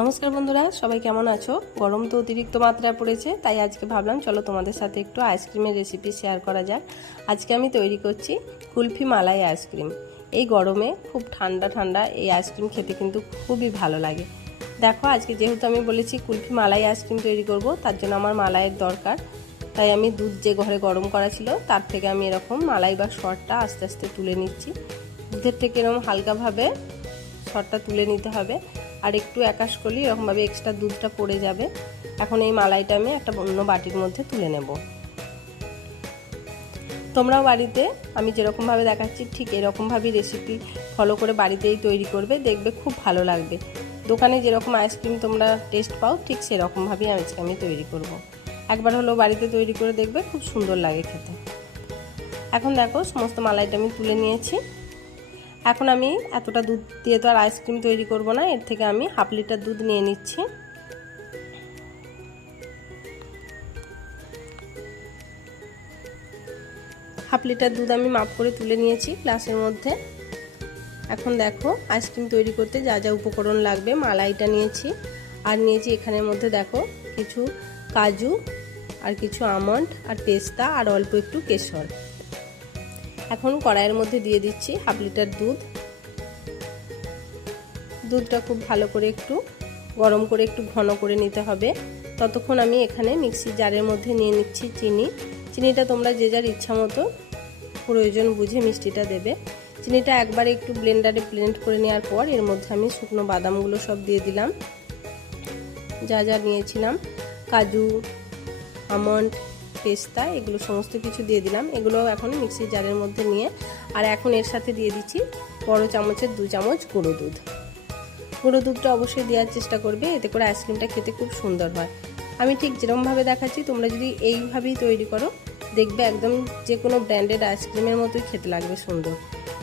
নমস্কার বন্ধুরা, সবাই কেমন আছো? গরম তো অতিরিক্ত মাত্রায় পড়েছে, তাই আজকে ভাবলাম চলো তোমাদের সাথে একটু আইসক্রিমের রেসিপি শেয়ার করা যাক। আজকে আমি তৈরি করছি কুলফি মালাই আইসক্রিম। এই গরমে খুব ঠান্ডা ঠান্ডা এই আইসক্রিম খেতে কিন্তু খুবই ভালো লাগে। দেখো, আজকে যেহেতু আমি বলেছি কুলফি মালাই আইসক্রিম তৈরি করব, তার জন্য আমার মালাইয়ের দরকার। তাই আমি দুধ যে ঘরে গরম করা ছিল, তার থেকে আমি এরকম মালাই বা শরটা আস্তে আস্তে তুলে নিচ্ছি। দুধের থেকে এরকম হালকাভাবে শরটা তুলে নিতে হবে। আর একটু একাশ করলে এরকমভাবে এক্সট্রা দুধটা পড়ে যাবে। এখন এই মালাইটা আমি একটা অন্য বাটির মধ্যে তুলে নেব। তোমরাও বাড়িতে, আমি যেরকমভাবে দেখাচ্ছি, ঠিক এরকমভাবেই রেসিপি ফলো করে বাড়িতেই তৈরি করবে, দেখবে খুব ভালো লাগবে। দোকানে যেরকম আইসক্রিম তোমরা টেস্ট পাও, ঠিক সেরকমভাবেই আজকে আমি তৈরি করব। একবার হলো বাড়িতে তৈরি করে দেখবে, খুব সুন্দর লাগে খেতে। এখন দেখো, সমস্ত মালাইটা আমি তুলে নিয়েছি। এখন আমি এতটা দুধ দিয়ে তো আর আইসক্রিম তৈরি করব না, এর থেকে আমি হাফ লিটার দুধ নিয়ে নিচ্ছি। হাফ লিটার দুধ আমি মাপ করে তুলে নিয়েছি গ্লাসের মধ্যে। এখন দেখো আইসক্রিম তৈরি করতে যা যা উপকরণ লাগবে, মালাইটা নিয়েছি। আর নিয়েছি এখানের মধ্যে দেখো কিছু কাজু, আর কিছু আমন্ড, আর পেস্তা, আর অল্প একটু কেশর। এখন কড়াইয়ের মধ্যে দিয়ে দিচ্ছি হাফ লিটার দুধ। দুধটা খুব ভালো করে একটু গরম করে একটু ঘন করে নিতে হবে। ততক্ষণ আমি এখানে মিক্সির জারের মধ্যে নিয়ে নিচ্ছি চিনি। চিনিটা তোমরা যে যার ইচ্ছা মতো প্রয়োজন বুঝে মিষ্টিটা দেবে। চিনিটা একবার একটু ব্লেন্ডারে ব্লেন্ড করে নেওয়ার পর এর মধ্যে আমি শুকনো বাদামগুলো সব দিয়ে দিলাম। যা যা নিয়েছিলাম, কাজু, আমন্ড পেস্তা, এগুলো সমস্ত কিছু দিয়ে দিলাম। এগুলো এখন মিক্সির জারের মধ্যে নিয়ে, আর এখন এর সাথে দিয়ে দিচ্ছি বড় চামচের দু চামচ গুঁড়ো দুধ। গুঁড়ো দুধটা অবশ্যই দেওয়ার চেষ্টা করবে, এতে করে আইসক্রিমটা খেতে খুব সুন্দর হয়। আমি ঠিক যেরকমভাবে দেখাচ্ছি, তোমরা যদি এইভাবেই তৈরি করো, দেখবে একদম যে কোনো ব্র্যান্ডেড আইসক্রিমের মতোই খেতে লাগবে সুন্দর।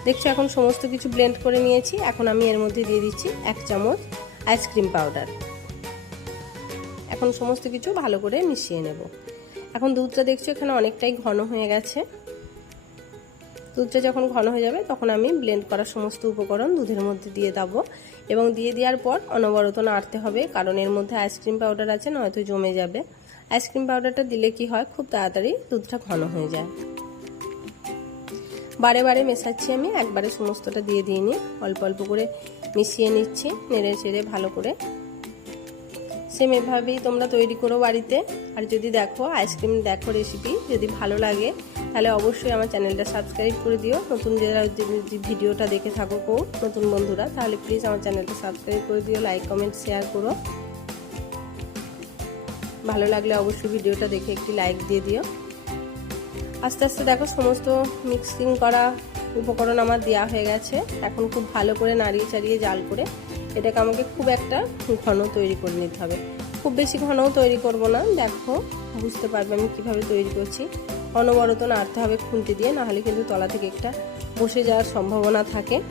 দেখছ, এখন সমস্ত কিছু ব্লেন্ড করে নিয়েছি। এখন আমি এর মধ্যে দিয়ে দিচ্ছি এক চামচ আইসক্রিম পাউডার। এখন সমস্ত কিছু ভালো করে মিশিয়ে নেব। এখন দুধটা দেখছ এখানে অনেকটাই ঘন হয়ে গেছে। দুধটা যখন ঘন হয়ে যাবে, তখন আমি ব্লেন্ড করা সমস্ত উপকরণ দুধের মধ্যে দিয়ে দেবো এবং দিয়ে দেওয়ার পর অনবরত নাড়তে হবে, কারণ এর মধ্যে আইসক্রিম পাউডার আছে, নয়তো জমে যাবে। আইসক্রিম পাউডারটা দিলে কি হয়, খুব তাড়াতাড়ি দুধটা ঘন হয়ে যায়। বারে বারে মেশাচ্ছি আমি, একবারে সমস্তটা দিয়ে দিইনি। অল্প অল্প করে মিশিয়ে নিচ্ছি, নেড়ে চেড়ে ভালো করে। সেম এভাবেই তোমরা তৈরি করো বাড়িতে। আর যদি দেখো আইসক্রিম, দেখো রেসিপি যদি ভালো লাগে, তাহলে অবশ্যই আমার চ্যানেলটা সাবস্ক্রাইব করে দিও। নতুন যারা ভিডিওটা দেখে থাকো কেউ নতুন বন্ধুরা, তাহলে প্লিজ আমার চ্যানেলটা সাবস্ক্রাইব করে দিও লাইক কমেন্ট শেয়ার করো। ভালো লাগলে অবশ্যই ভিডিওটা দেখে একটি লাইক দিয়ে দিও। আস্তে আস্তে দেখো সমস্ত মিক্সিং করা উপকরণ আমার দেওয়া হয়ে গেছে। এখন খুব ভালো করে নাড়িয়ে চাড়িয়ে জাল করে এটাকে আমাকে খুব একটা ঘন তৈরি করে নিতে হবে। খুব বেশি ঘনও তৈরি করব না। দেখো, বুঝতে পারবে আমি কীভাবে তৈরি করছি। অনবরত নাড়তে হবে খুন্তি দিয়ে, নাহলে কিন্তু তলা থেকে একটা বসে যাওয়ার সম্ভাবনা থাকে।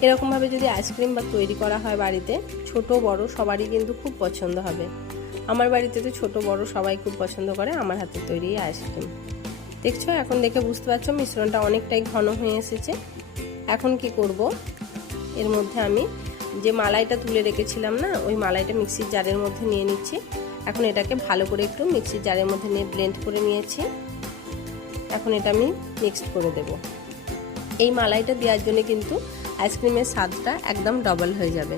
এরকমভাবে যদি আইসক্রিম বা তৈরি করা হয় বাড়িতে, ছোট, বড়, সবারই কিন্তু খুব পছন্দ হবে। আমার বাড়িতে তো ছোট, বড় সবাই খুব পছন্দ করে, আমার হাতে তৈরি আইসক্রিম দেখছ, এখন দেখে বুঝতে পারছ, মিশ্রণটা অনেকটাই ঘন হয়ে এসেছে। এখন কি করব? এর মধ্যে আমি যে মালাইটা তুলে রেখেছিলাম না, ওই মালাইটা মিক্সির জারের মধ্যে নিয়ে নিচ্ছি। এখন এটাকে ভালো করে একটু মিক্সির জারের মধ্যে নিয়ে ব্লেন্ড করে নিয়েছি। এখন এটা আমি মিক্সড করে দেব। এই মালাইটা দেওয়ার জন্য কিন্তু আইসক্রিমের স্বাদটা একদম ডবল হয়ে যাবে।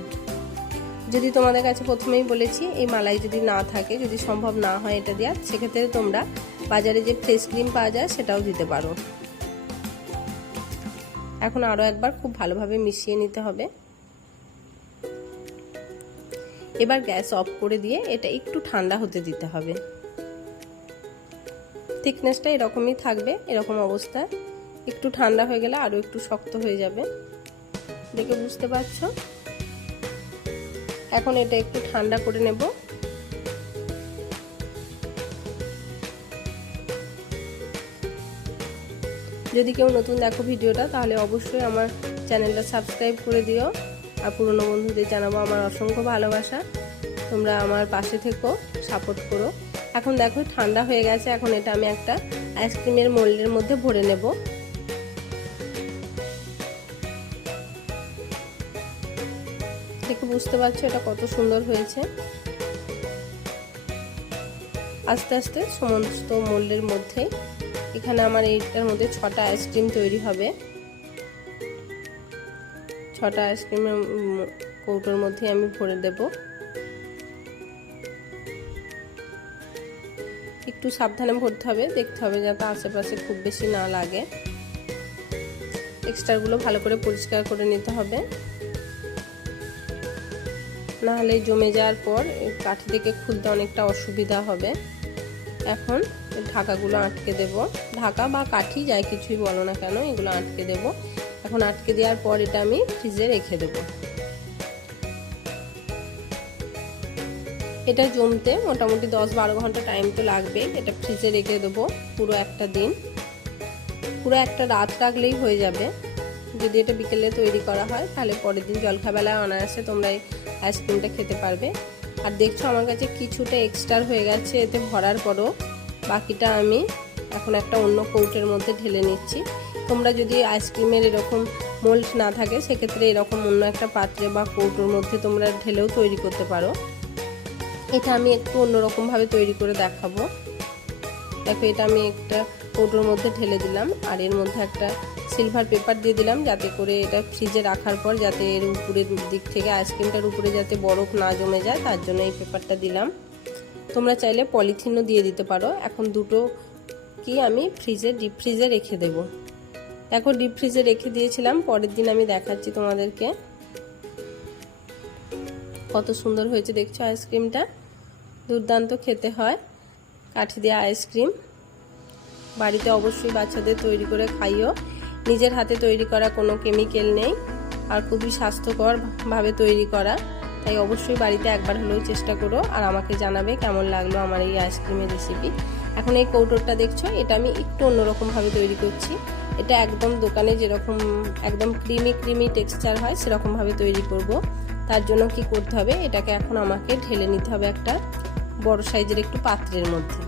যদি তোমাদের কাছে প্রথমেই বলেছি, এই মালাই যদি না থাকে, যদি সম্ভব না হয় এটা দেওয়া সেক্ষেত্রে তোমরা বাজারে যে ফেস ক্রিম পাওয়া যায় সেটাও দিতে পারো। এখন আরও একবার খুব ভালোভাবে মিশিয়ে নিতে হবে। এবার গ্যাস অফ করে দিয়ে এটা একটু ঠান্ডা হতে দিতে হবে। থিকনেসটা এরকমই থাকবে, এরকম অবস্থায় একটু ঠান্ডা হয়ে গেলে আরও একটু শক্ত হয়ে যাবে। দেখে বুঝতে পারছ? এখন এটা একটু ঠান্ডা করে নেব। যদি কেউ নতুন দেখো ভিডিওটা, তাহলে অবশ্যই আমার চ্যানেলটা সাবস্ক্রাইব করে দিও। আর পুরনো বন্ধুদের জানাব আমার অসংখ্য ভালোবাসা। তোমরা আমার পাশে থেকো, সাপোর্ট করো। এখন দেখো, ঠান্ডা হয়ে গেছে। এখন এটা আমি একটা আইসক্রিমের মোল্ডের মধ্যে ভরে নেব। দেখে বুঝতে পারছ এটা কত সুন্দর হয়েছে। আস্তে আস্তে সমস্ত মোল্ডের মধ্যে, এখানে আমার এইটার মধ্যে ছটা আইসক্রিম তৈরি হবে। ছটা আইসক্রিমের কৌটোর মধ্যে আমি ভরে দেব। একটু সাবধানে ভরতে হবে, দেখতে হবে যাতে আশেপাশে খুব বেশি না লাগে। এক্সট্রাগুলো ভালো করে পরিষ্কার করে নিতে হবে। নাহলে জমে যাওয়ার পর কাঠি থেকে খুলতে অনেকটা অসুবিধা হবে। এখন ঢাকাগুলো আটকে দেব। ঢাকা বা কাঠি যাই কিছুই বলো না কেন, এগুলো আটকে দেব। এখন আটকে দেওয়ার পর এটা আমি ফ্রিজে রেখে দেব। এটা জমতে মোটামুটি দশ বারো ঘণ্টা টাইম তো লাগবে। এটা ফ্রিজে রেখে দেবো পুরো একটা দিন। পুরো একটা রাত রাখলেই হয়ে যাবে। যদি এটা বিকেলে তৈরি করা হয়, তাহলে পরের দিন জলখাবেলায় অনায়াসে তোমরা এই আইসক্রিমটা খেতে পারবে। আর দেখছ আমার কাছে কিছুটা এক্সট্রা হয়ে গেছে, এতে ভরার পরও। বাকিটা আমি এখন একটা অন্য কৌটের মধ্যে ঢেলে নিচ্ছি। তোমরা যদি আইসক্রিমের এরকম মোল্ড না থাকে, সেক্ষেত্রে এরকম অন্য একটা পাত্রে বা কৌটোর মধ্যে তোমরা ঢেলেও তৈরি করতে পারো। এটা আমি একটু অন্যরকমভাবে তৈরি করে দেখাবো। দেখো, এটা আমি একটা কৌটোর মধ্যে ঢেলে দিলাম, আর এর মধ্যে একটা সিলভার পেপার দিয়ে দিলাম যাতে করে এটা ফ্রিজে রাখার পর যাতে এর উপরের দিক থেকে আইসক্রিমটার উপরে যাতে বরফ না জমে যায়, তার জন্য এই পেপারটা দিলাম। তোমরা চাইলে পলিথিনও দিয়ে দিতে পারো। এখন দুটো কি আমি ফ্রিজে ডিপ ফ্রিজে রেখে দেব। দেখো ডিপ ফ্রিজে রেখে দিয়েছিলাম, পরের দিন আমি দেখাচ্ছি তোমাদেরকে কত সুন্দর হয়েছে, দেখছ আইসক্রিমটা দুর্দান্ত খেতে হয়। কাঠি দেওয়া আইসক্রিম বাড়িতে অবশ্যই বাচ্চাদের তৈরি করে খাইও। নিজের হাতে তৈরি করা কোনো কেমিক্যাল নেই। আর খুবই স্বাস্থ্যকরভাবে তৈরি করা। তাই অবশ্যই বাড়িতে একবার হলেও চেষ্টা করো আর আমাকে জানাবে কেমন লাগল আমার এই আইসক্রিমের রেসিপি এখন এই কৌটোরটা দেখছ, এটা আমি একটু অন্যরকমভাবে তৈরি করছি। এটা একদম দোকানে যেরকম, একদম ক্রিমি ক্রিমি টেক্সচার হয় সেরকমভাবে তৈরি করব। তার জন্য কি করতে হবে, এটাকে এখন আমাকে ঢেলে নিতে হবে একটা। বড় সাইজের একটু পাত্রের মধ্যে।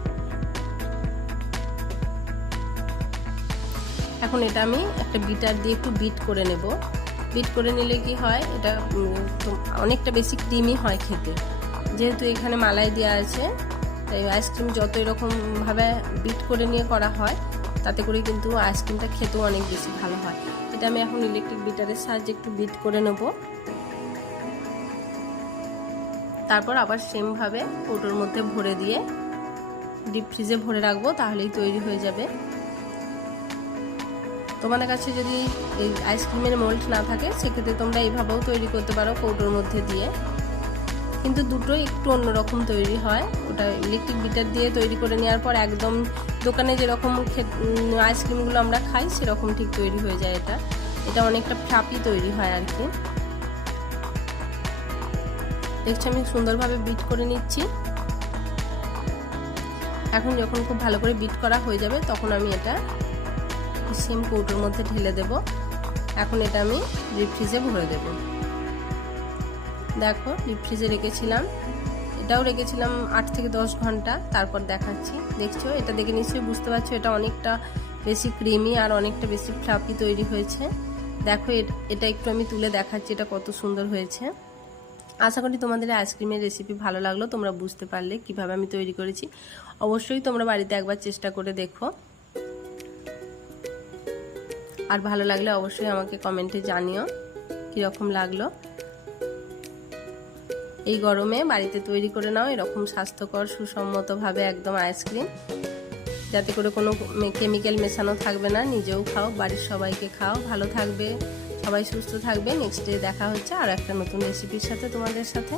এখন এটা আমি একটা বিটার দিয়ে একটু বিট করে নেব। বিট করে নিলে কি হয়, এটা অনেকটা বেশি ক্রিমি হয় খেতে। যেহেতু এখানে মালাই দেওয়া আছে, তাই আইসক্রিম যত এরকমভাবে বিট করে নিয়ে করা হয়, তাতে করে কিন্তু আইসক্রিমটা খেতেও অনেক বেশি ভালো হয়। এটা আমি এখন ইলেকট্রিক বিটারের সাহায্যে একটু বিট করে নেব। তারপর আবার সেমভাবে কৌটোর মধ্যে ভরে দিয়ে ডিপ ফ্রিজে ভরে রাখব, তাহলেই তৈরি হয়ে যাবে। তোমাদের কাছে যদি এই আইসক্রিমের মোল্ড না থাকে, সেক্ষেত্রে তোমরা এইভাবেও তৈরি করতে পারো কৌটোর মধ্যে দিয়ে। কিন্তু দুটো একটু অন্যরকম তৈরি হয়। ওটা ইলেকট্রিক বিটার দিয়ে তৈরি করে নেওয়ার পর একদম দোকানে যেরকম আইসক্রিমগুলো আমরা খাই, সেরকম ঠিক তৈরি হয়ে যায় এটা। এটা অনেকটা ফ্লাপি তৈরি হয় আর কি। দেখছি আমি সুন্দরভাবে বিট করে নিচ্ছি। এখন যখন খুব ভালো করে বিট করা হয়ে যাবে, তখন আমি এটা সিম কৌটোর মধ্যে ঢেলে দেব। এখন এটা আমি ডিপ ফ্রিজে ভরে দেব। দেখো ডিপ ফ্রিজে রেখেছিলাম। এটাও রেখেছিলাম আট থেকে দশ ঘণ্টা। তারপর দেখাচ্ছি। দেখছ? এটা দেখে নিশ্চয়ই বুঝতে পারছ, এটা অনেকটা বেশি ক্রিমি আর অনেকটা বেশি ফ্লাপি তৈরি হয়েছে। দেখো এটা একটু আমি তুলে দেখাচ্ছি, এটা কত সুন্দর হয়েছে। আশা করি তোমাদের আইসক্রিমের রেসিপি ভালো লাগল। তোমরা বুঝতে পারলে কীভাবে আমি তৈরি করেছি। অবশ্যই তোমরা বাড়িতে একবার চেষ্টা করে দেখো। আর ভালো লাগলে অবশ্যই আমাকে কমেন্টে জানিও কীরকম লাগল। এই গরমে বাড়িতে তৈরি করে নাও এরকম স্বাস্থ্যকর, সুসম্মতভাবে একদম আইসক্রিম। যাতে করে কোনো কেমিক্যাল মেশানো থাকবে না, নিজেও খাও, বাড়ির সবাইকে খাও। ভালো থাকবে। সবাই সুস্থ থাকবে নেক্সট ডে দেখা হচ্ছে আর একটা নতুন রেসিপির সাথে তোমাদের সাথে।